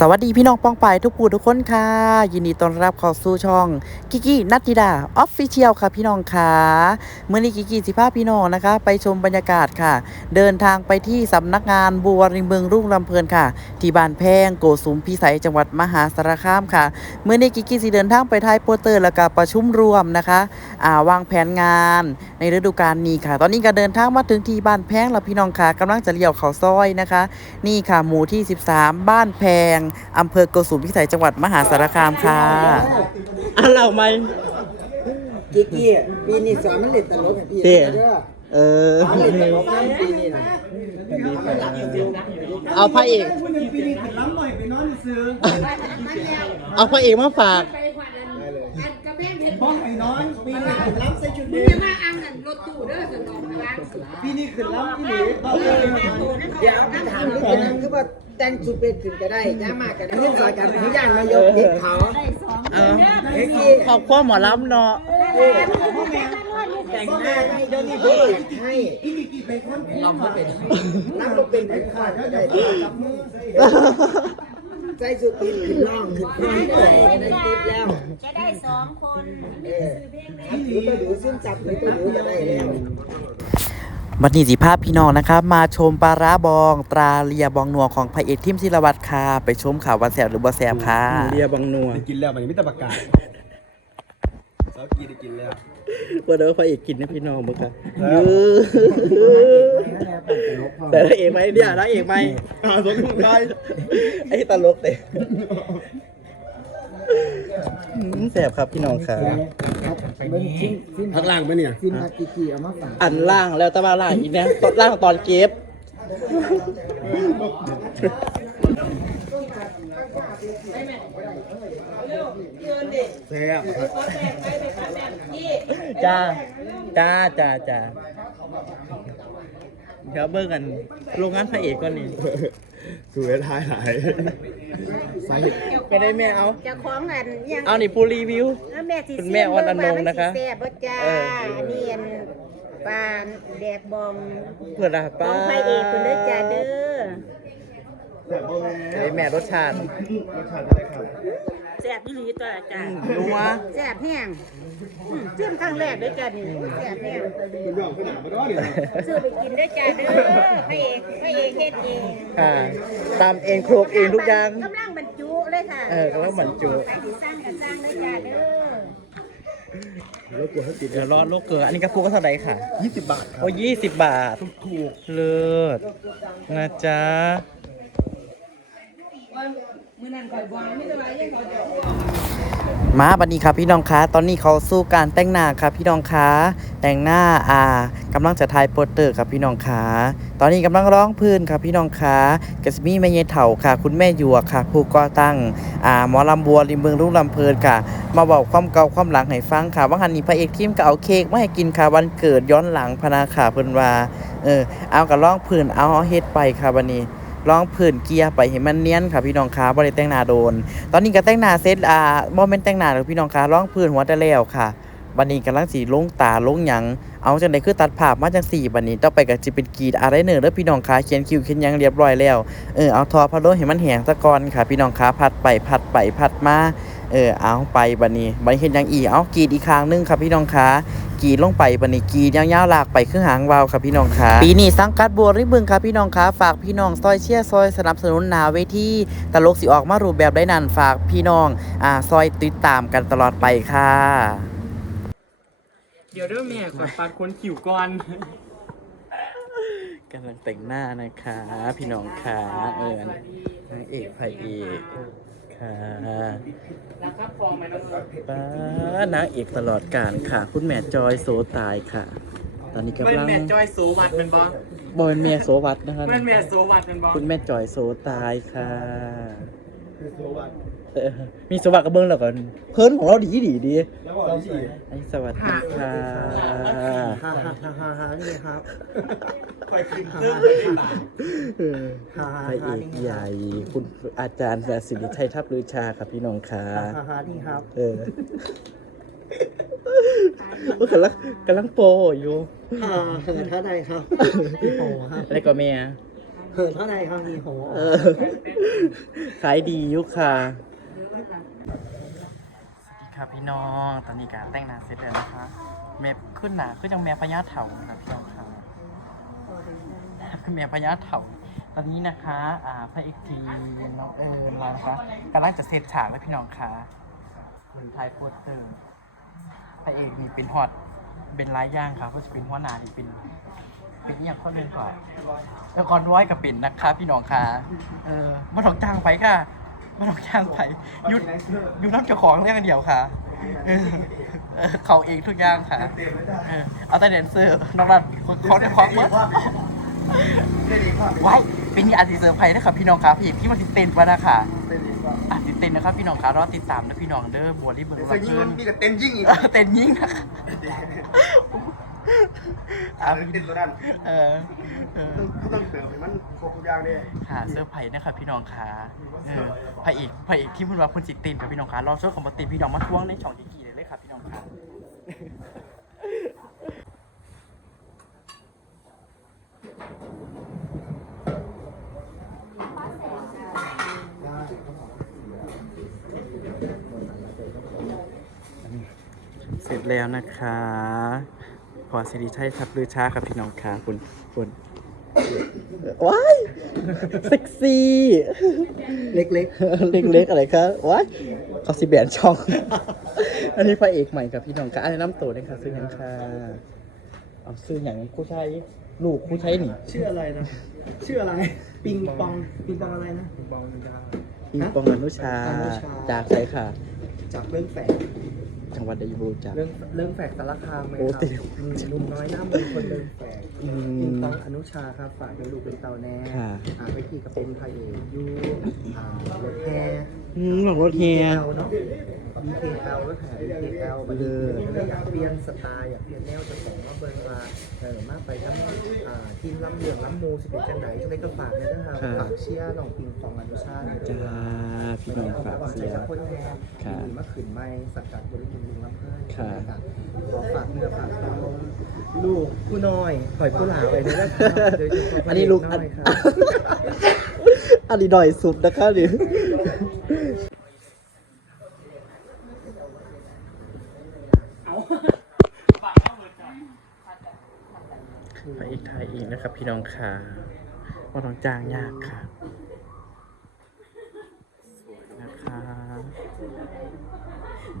สวัสดีพี่น้องป้องไปทุกผู้ทุกคนค่ะ ยินดีต้อนรับเข้าสู่ช่องกิกินัตติดาออฟฟิเชียลค่ะพี่น้องค่ะเมื่อนี้กิกิสิพาพี่น้องนะคะ ไปชมบรรยากาศค่ะ เดินทางไปที่สำนักงานบัวริมเมืองรุ่งลำเพลินค่ะ ที่บ้านแพงโกสุมพิสัยจังหวัดมหาสารคามค่ะเมื่อนี้กิกิสิเดินทางไปทายโปสเตอร์แล้วก็ประชุมรวมนะคะอ่าวางแผนงานในฤดูกาลนี้ค่ะ ตอนนี้ก็เดินทางมาถึงที่บ้านแพงแล้วพี่น้องค่ะกำลังจะเลี้ยวเขาซอยนะคะ นี่ค่ะหมู่ที่ 13 บ้านแพงอำเภอโกสุมพิสัยจังหวัดมหาสารคามค่ะอะเราไหมกิกกี้ปีนี้สอนมันเล่นตลกให้พี่เด้เด้อเออสอนเล่นตลกนะปีนี้นะเอาพระเอกปีนี้เป็นล้ำหน่อยไปนอนซื้อเอาพระเอกมาฝากไปขวัญอันอันกระแพงเพชรห้องไอ้นอนปีนี้ขึ้นล้ำใส่ชุดมึงนี้จะมาอังนั่นรถตู้เด้อสนอง นะปีนี้ขึ้นล้ำที่หลีเดี๋ยวพี่ถามนี่นนั่นคือว่าแต่งชุดเป็นขึ้นก็ได้ย่ามากกันเรื่องสายการพิจารณายกเด็กเขาเออเฮ้ยกี้ขอบคุณหมอล้ำเนาะแต่งหน้าให้เดี๋ยวนี้เด็กให้พี่กิกกี้เป็นคนล้ำไม่เป็นล้ำเป็นเป็นขาดก็ได้จับมือ ใส่สุดติดขึ้นล่องขึ้นข้างได้ได้ติดแล้วจะได้สองคนเออครับหรือไปดูซึ่งจับหรือไปดูจะได้แล้วบัดนี้สิภาพพี่น้องนะครับ มาชมปลาร้าบอง ตราเลียบองนัวของพระเอกทิมศิลวัตรค่ะไปชมข่าววันแสบหรือบ่แสบค่ะเลียบองนัวได้กินแล้วมันยังไม่ตะประกาศ สาวกีได้กินแล้วว่าเด้อพระเอกกินนะพี่น้องมึงค่ะแต่พระเอกไหมเนี่ยพระเอกไหมอ่าสมทุกได้ไอ้ตลกเตะแสบครับพี่น้องค่ะเบิ้งซิมซิมพักล่างไปเนี่ยซิมฮักกิกิเอามาฝากอันล่างแล้วแต่ว่าล่างอีกนะตอนล่างตอนเก็บแซ่บจ้าจ้าจ้าจ้าเดี๋ยวเบิ่งกันโรงงานพระเอกก่อนนี่สวยท้ายหลายสาเหตุไปได้แม่เอาเจะคล้าของอันยังเอานี่ผู้รีวิวเอาแม่สิคุณแม่ออนอนงนะคะแซ่บบ่จ้าเอออันนี้อันปานแดกบองเพื่อนอะบป้าองไฟเอกคุณเด้อจ้าเด้อไอ้แม่รสชาติ แซ่บอีหลีตัวจ้านัวแซ่บแห้งอืมจิ้มครั้งแรกเด้อจ้านี่แซ่บแห้งมันย่องขนาดมาด้วยเนี่ยซื้อไปกินเด้อจ้าเด้อพระเอกพระเอกเฮ็ดเองค่ะตามเองโครกเองทุกอย่าง กำลังบรรจุเลยค่ะเออกำลังบรรจุใครสิสร้างก็สร้างเด้อจ้าเด้อแล้วกลัวให้ติดเดี๋ยวรอลูกเกลืออันนี้กระปุกก็เท่าไหร่ค่ะ ยี่สิบบาทครับโอ้ยี่สิบบาท ถูกเลิศนะจ๊ะ มาบันนี้ครับพี่น้องคะตอนนี้เขาสู้การแต่งหน้าครับพี่น้องคะแต่งหน้าอ่ากำลังจะทายโปสเตอร์ครับพี่น้องคะตอนนี้กำลังร้องพื้นครับพี่น้องคะกสมีแม่เยเถ่าค่ะ คุณแม่หยวค่ะ ผู้ก่อตั้งอ่าหมอลำบัวริมเมืองรุ่งลำเพลินค่ะ มาบอกความเก่าความหลังให้ฟังค่ะว่าหันนี้พระเอกทีมก็เอาเค้กมาให้กินค่ะวันเกิดย้อนหลังพนาค่ะเพิ่นว่าเออเอากับร้องพื้นเอาเฮ็ดไปค่ะวันนี้ ร้องผื่นเกียร์ไปให้มันเนียนค่ะพี่น้องคะบ่ได้แต่งหน้าโดน ตอนนี้ก็แต่งหน้าเสร็จอ่าบ่แม่นแต่งหน้าหรอกพี่น้องคะร้องผื่นหัวแต่แล้วค่ะบันนี้กำลังสีลงตาลงหยังเอาจังได๋คือตัดภาพมาจังสี่บันนี้ต้อไปกับจิเป็นกีดอะไรเนอแล้วพี่น้องคะเขียนคิวเขียนยังเรียบร้อยแล้วเออเอาทอพัดล้ให้มันแหงตะก่อนค่ะ พี่น้องคะพัดไปพัดไปพัดมา เออเอาไปบัดนี้บัดนี้เฮ็ดหยังอีกเอากรีดอีกครั้งหนึงค่ะพี่น้องคะกรีดลงไปบันนี้กรีดยาวๆลากไปคือหางวาวครับพี่น้องค่ะปีนี้สังกัดบัวริบึงครับพี่น้องค่ะฝากพี่น้องซอยเชียร์ซอยสนับสนุนหนาเวทีตลกสิออกมารูปแบบได้นั่นฝากพี่น้องอ่าซอยติดตามกันตลอดไปค่ะ เดี๋ยวเริ่มแม่ก่อนปาดคนขิวก่อนกำลังแต่งหน้านะคะ พี่น้องค่ะเออนางเอกพระเอก ค่ะป้านางเอกตลอดการค่ะ คุณแม่จอยโซตายค่ะ ตอนนี้มันกำลังแม่จอยโซวัดเป็นบอบอยแม่โซวัตนะคะมันแม่โซวัดเป็นบอคุณแม่จอยโซตายค่ะ เออมีสวัสดิ์กับเบิ้งแล้วก่อนเพิ่นของเราดีดีดีแล้วบอกที่ไอ้สวัสดีค่ะฮ่าฮ่าฮ่าฮ่าฮ่านี่ครับคอยขึ้นซึ่งเออฮ่าพฮ่าระเอฮ่ากนี่ใหญ่คุณอาจารย์สิริชัยทัพลือชาครับพี่น้องค่ะฮ่าฮ่านี่ครับเออเมื่อกำลังกำลังโปรอยู่ฮ่าฮ่าท่าใดครับพี่โปครับอะไรก็แม่ เหินเท่าไหร่ครับนี่โหเออขายดีอยุค่ะสวัสดีครับพี่น้อง ตอนนี้การแต่งหน้าเสร็จแล้วนะคะ แม่ขึ้นหนาขึ้นจังแม่พญาเถาครับพี่น้องครับแม่พญาเถาตอนนี้นะคะอ่าพระเอกทีน้องเอิญเรานะคะกำลังจะเสร็จฉากแล้วพี่น้องค่ะคุณไทยโปสเตอร์พระเอกนี่เป็นฮอตเป็นร้ายย่างครับก็จะเป็นหัวหน้านี่เป็น เป็นอหย่างข้อหนึ่งก่อนเออก่อนร้อยกับเป็นนะคะพี่น้องค่ะเออมาถองจ้างไปค่ะมาถองจ้างไปหยุดหยุดน้ำเจ้าของเรื่องเดียวค่ะเออเออเขาเองทุกอย่างค่ะเออเอาแต่แดนเซอร์น้องรันเขาได้ควักเมื่อไว้เป็นอาร์ติเซอร์ไพรส์นะครับพี่น้องครับพี่ที่มันติดเต้นมานะคะอาติดเต้นนะครับพี่น้องครับรอติดตามนะพี่น้องเด้อบัวรีเบิร์ดแต่ยิ่งมันมีแต่เต้นยิ่งอีกเออเต้นยิ่งนะ คะอ่าเต้นตัวนั้นเออเออต้องต้องเติมให้มันครบทุกอย่างเนี่ยค่ะเสื้อร์ไผ่นะครับพี่น้องค่ะเออพระเอกพระเอกที่พูดว่าคุณจิตตินกับพี่น้องค่ะรอช่วยของปติพี่น้องมาทวงในช่องกี่เลยเลยครับพี่น้องค่ะเสร็จแล้วนะคะ พอสิริชัยทับลือช้าครับพี่น้องค่ะคุณคุณว้ายเซ็กซี่เล็กเล็กๆอะไรครับว้ายเขาสิแบนช่อง อันนี้พระเอกใหม่กับพี่น้องค่ะอันนี้น้ำโตเลยค่ะซื้อหยังค่ะเอาซื้ออย่างคู่ชัยลูกคู่ชัยนี่ๆชื่ออะไรนะชื่ออะไร ปิงปองปิงปองอะไรนะบอลดาปิงปองอนุชาอนุชาจากใครค่ะ จากเรื่องแฝก จังหวัดใดบูจากเรื่องเรื่องแฝกสารคามไหมโอ้ครับติดอืมหนุ่มน้อยหน้ามือคนเดินแฝกอืปิงมปองอนุชาครับฝากเป็นลูกเป็นเต่าแน่ค่ะ อ่าไปขี่กับเป็นพระเอกอยูอ่ารถแห่อืมหลังรถเฮีย BKL เนาะ BKL ก็ถ่าย BKL บันเทิงอยากเปลี่ยนสไตล์อยากเปลี่ยนแนวจะของว่าเบิร์นว่าเออมากไปทั้งอ่าทีมลำเหลืองลำมูสิเป็นจังไหนจังไดก็ฝากเลยนะครับฝากเชียร์น้องปิงปองอนุชาติจ้าพี่น้องฝากเสียขอบคุณแม่ค่ะที่มาขืนไม้สังกัดบริษัทลุงลำเพื่อนค่ะนะครับขอฝากเนื้อฝากตัวลูกผู้น้อยปล่อยผู้หลาไปเลยนะครับโดยเฉพาะอันนี้ลูกน้อันอยครับอันนี้ดอยสุดนะคะดิพระเอกไทยอีกนะครับ พี่น้องค่ะว่าต้องจ้างยากค่ะสวยนะคะ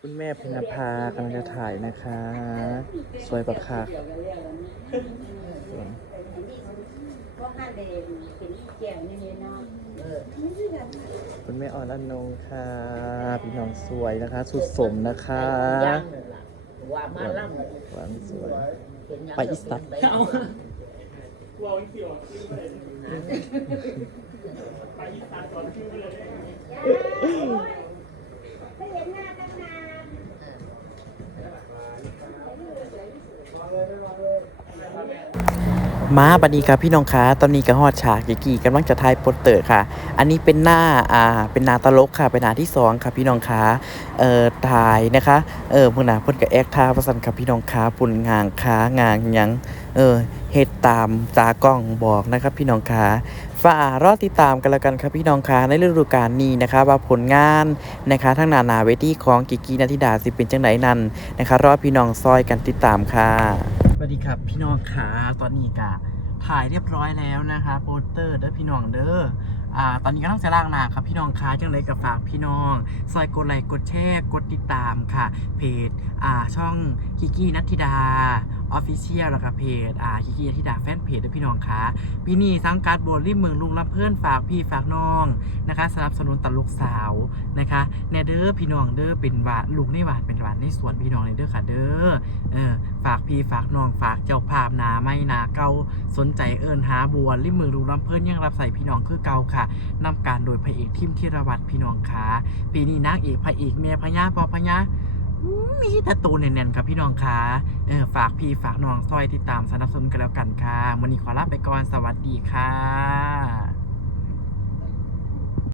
คุณแม่พินภากำลังจะถ่ายนะคะ สวยปะค่ะก็ห้าเดงเป็นแก้วนี่เนาะคุณแม่อ่อนอนงค่ะ พี่น้องสวยนะคะ สุดสมนะคะหวานสวยำเป็นยังไปอีสัตว์ ไม่เห็นหน้าตั้งนานมาบัดนี้ครับพี่น้องคะตอนนี้ก็ฮอดฉากยกี่กำลังจะทายโปสเตอร์ค่ะ อันนี้เป็นหน้าอ่าเป็นหนาตลกค่ะ เป็นหนาที่สองค่ะพี่น้องคะเอ่อถ่ายนะคะเออพุ่นน่ะเพิ่นก็แอคท่าประสันครับพี่น้องคะปุ่นงางค้างางยังเออเฮ็ดตามตากล้องบอกนะครับพี่น้องคะ ฝากรอติดตามกันล้วกันครับพี่น้องคะในฤดูกาลนี้นะคะว่าผลงานนะคะทั้งหนาหนาเวทีของกิกีนาธิดาสิเป็นจังไดนั้นนะคะ รอพี่น้องซอยกันติดตามค่ะสวัสดีครับพี่น้องขาตอนนี้กะถ่ายเรียบร้อยแล้วนะคะโปสเตอร์เด้อพี่น้องเด้ออ่าตอนนี้ก็ต้องจะล่างหนาครับพี่น้องคะจังเลยกับฝากพี่น้องซอยกดไลค์กดแชร์กดติดตามค่ะ เพจอ่าช่องกิกกี้นัทธิดา ออฟฟิเชียลแล้วก็เพจอ่าคิกิที่ดาแฟนเพจด้วยพี่น้องคะปีนี้สังกัดบริมเมืองลุงรับเพื่อนฝากพี่ฝากน้องนะคะสนับสนุนตลกสาวนะคะแนเด้อพี่น้องเด้อเป็นหวานลูกในหวานเป็นหวานในสวนพี่น้องเลยเด้อค่ะเด้อเออฝากพี่ฝากน้องฝากเจ้าภาพนาไม่นาเก่าสนใจเอิญหาบัวริมเมืองลุงรับเพื่อนยังรับใส่พี่น้องคือเก่าค่ะนำการโดยพระเอกทิมธีรวัตรพี่น้องคะปีนี้นางเอกพระเอกแม่พญาปอพญา มีแต่ตูเน่นๆครับพี่น้องคะเออฝากพี่ฝากน้องซอยติดตามสนับสนุนกันแล้วกันค่ะวันนี้ขอลาไปก่อนสวัสดีค่ะ